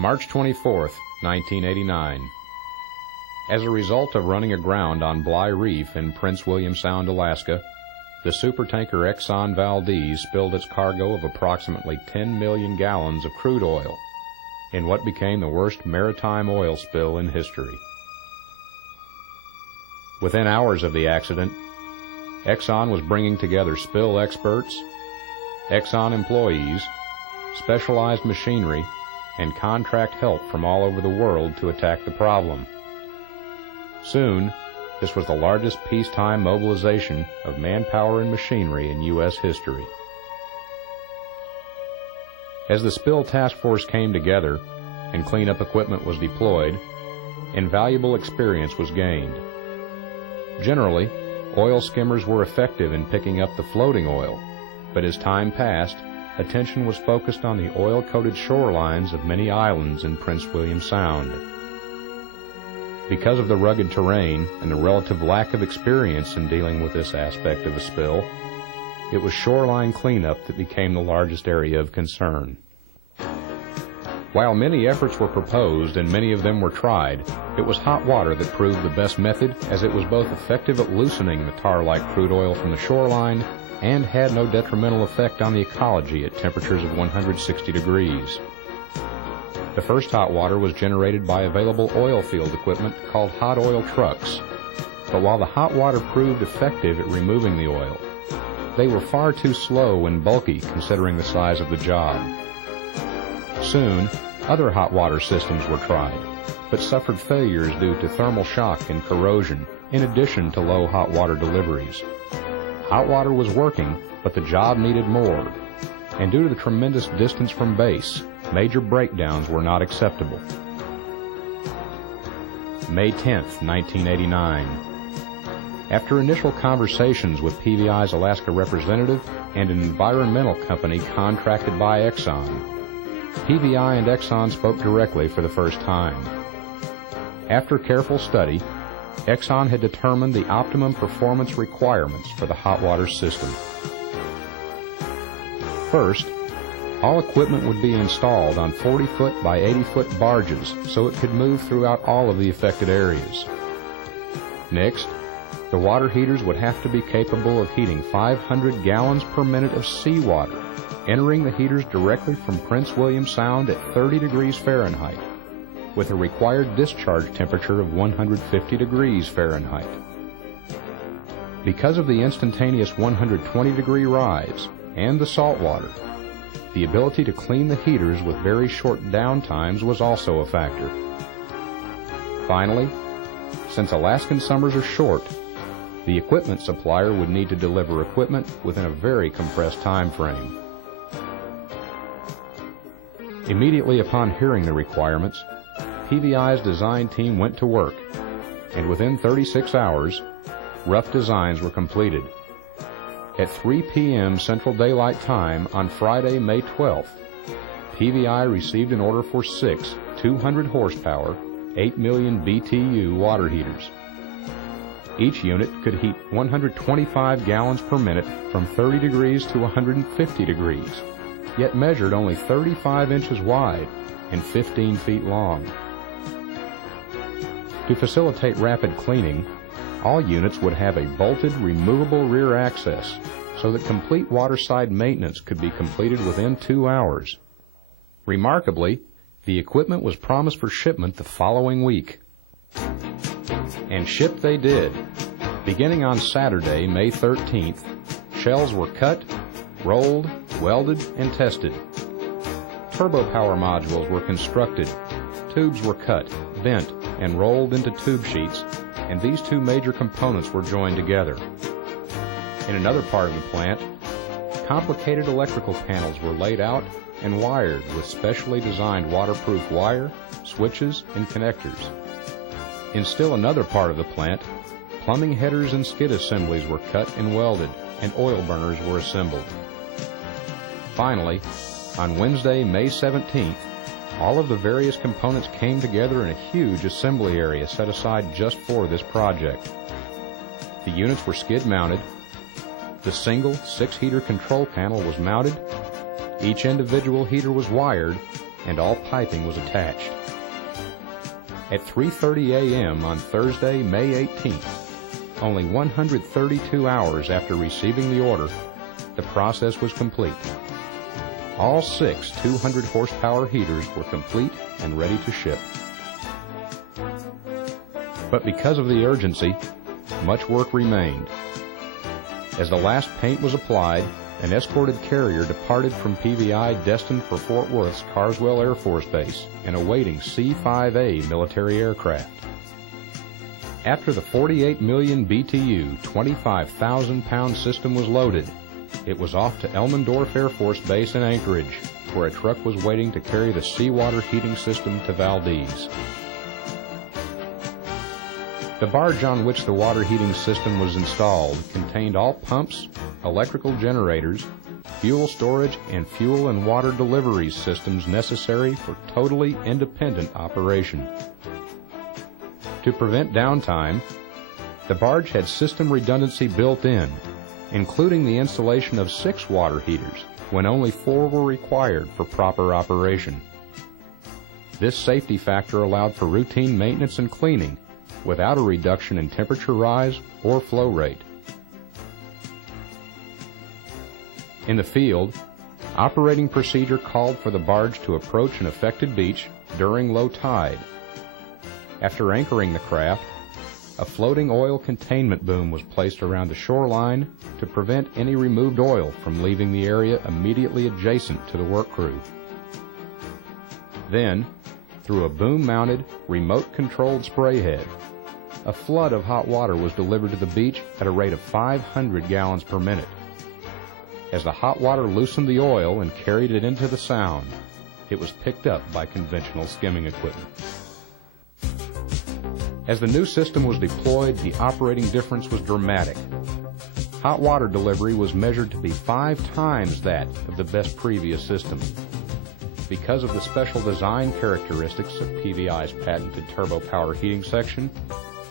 March 24, 1989. As a result of running aground on Bly Reef in Prince William Sound, Alaska, the supertanker Exxon Valdez spilled its cargo of approximately 10 million gallons of crude oil in what became the worst maritime oil spill in history. Within hours of the accident, Exxon was bringing together spill experts, Exxon employees, specialized machinery, and contract help from all over the world to attack the problem. Soon, this was the largest peacetime mobilization of manpower and machinery in U.S. history. As the spill task force came together and cleanup equipment was deployed, invaluable experience was gained. Generally, oil skimmers were effective in picking up the floating oil, but as time passed, attention was focused on the oil-coated shorelines of many islands in Prince William Sound. Because of the rugged terrain and the relative lack of experience in dealing with this aspect of a spill, it was shoreline cleanup that became the largest area of concern. While many efforts were proposed and many of them were tried, it was hot water that proved the best method, as it was both effective at loosening the tar-like crude oil from the shoreline and had no detrimental effect on the ecology at temperatures of 160 degrees. The first hot water was generated by available oil field equipment called hot oil trucks. But while the hot water proved effective at removing the oil, they were far too slow and bulky considering the size of the job. Soon, other hot water systems were tried, but suffered failures due to thermal shock and corrosion, in addition to low hot water deliveries. Hot water was working, but the job needed more, and due to the tremendous distance from base, major breakdowns were not acceptable. May 10, 1989. After initial conversations with PVI's Alaska representative and an environmental company contracted by Exxon, PVI and Exxon spoke directly for the first time. After careful study, Exxon had determined the optimum performance requirements for the hot water system. First, all equipment would be installed on 40-foot by 80-foot barges so it could move throughout all of the affected areas. Next, the water heaters would have to be capable of heating 500 gallons per minute of seawater, entering the heaters directly from Prince William Sound at 30 degrees Fahrenheit, with a required discharge temperature of 150 degrees Fahrenheit. Because of the instantaneous 120-degree rise and the salt water, the ability to clean the heaters with very short downtimes was also a factor. Finally, since Alaskan summers are short, the equipment supplier would need to deliver equipment within a very compressed time frame. Immediately upon hearing the requirements, PVI's design team went to work, and within 36 hours, rough designs were completed. At 3 p.m. Central Daylight Time on Friday, May 12th, PVI received an order for 6 200-horsepower, 8 million BTU water heaters. Each unit could heat 125 gallons per minute from 30 degrees to 150 degrees, yet measured only 35 inches wide and 15 feet long. To facilitate rapid cleaning, all units would have a bolted, removable rear access so that complete waterside maintenance could be completed within 2 hours. Remarkably, the equipment was promised for shipment the following week. And ship they did. Beginning on Saturday, May 13th, shells were cut, rolled, welded, and tested. Turbo power modules were constructed. Tubes were cut, bent, and rolled into tube sheets, and these two major components were joined together. In another part of the plant, complicated electrical panels were laid out and wired with specially designed waterproof wire, switches, and connectors. In still another part of the plant, plumbing headers and skid assemblies were cut and welded, and oil burners were assembled. Finally, on Wednesday, May 17th, all of the various components came together in a huge assembly area set aside just for this project. The units were skid mounted, the single 6-heater control panel was mounted, each individual heater was wired, and all piping was attached. At 3:30 a.m. on Thursday, May 18th, only 132 hours after receiving the order, the process was complete. All 6 200-horsepower heaters were complete and ready to ship. But because of the urgency, much work remained. As the last paint was applied, an escorted carrier departed from PVI destined for Fort Worth's Carswell Air Force Base and awaiting C-5A military aircraft. After the 48 million BTU, 25,000-pound system was loaded, it was off to Elmendorf Air Force Base in Anchorage, where a truck was waiting to carry the seawater heating system to Valdez. The barge on which the water heating system was installed contained all pumps, electrical generators, fuel storage, and fuel and water delivery systems necessary for totally independent operation. To prevent downtime, the barge had system redundancy built in, including the installation of 6 water heaters when only 4 were required for proper operation. This safety factor allowed for routine maintenance and cleaning without a reduction in temperature rise or flow rate. In the field, operating procedure called for the barge to approach an affected beach during low tide. After anchoring the craft, a floating oil containment boom was placed around the shoreline to prevent any removed oil from leaving the area immediately adjacent to the work crew. Then, through a boom-mounted, remote-controlled spray head, a flood of hot water was delivered to the beach at a rate of 500 gallons per minute. As the hot water loosened the oil and carried it into the sound, it was picked up by conventional skimming equipment. As the new system was deployed, the operating difference was dramatic. Hot water delivery was measured to be 5 times that of the best previous system. Because of the special design characteristics of PVI's patented turbo power heating section,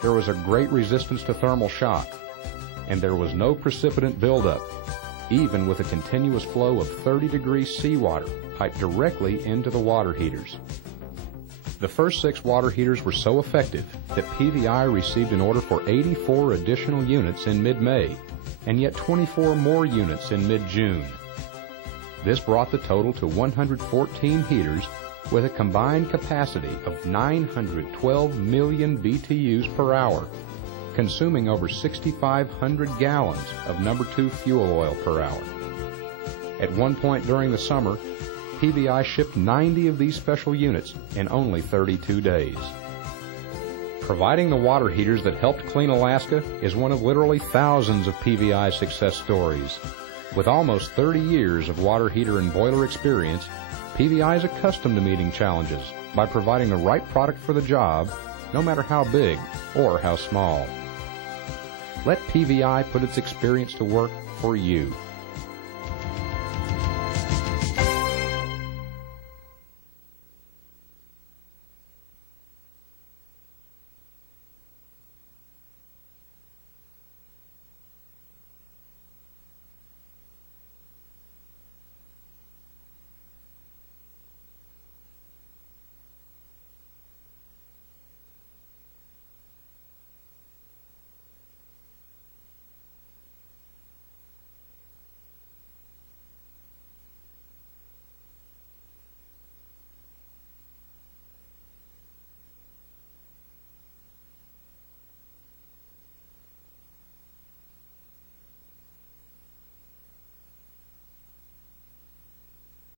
there was a great resistance to thermal shock, and there was no precipitant buildup, even with a continuous flow of 30-degree seawater piped directly into the water heaters. The first 6 water heaters were so effective that PVI received an order for 84 additional units in mid-May, and yet 24 more units in mid-June. This brought the total to 114 heaters with a combined capacity of 912 million BTUs per hour, consuming over 6,500 gallons of number 2 fuel oil per hour. At one point during the summer, PVI shipped 90 of these special units in only 32 days. Providing the water heaters that helped clean Alaska is one of literally thousands of PVI success stories. With almost 30 years of water heater and boiler experience, PVI is accustomed to meeting challenges by providing the right product for the job, no matter how big or how small. Let PVI put its experience to work for you.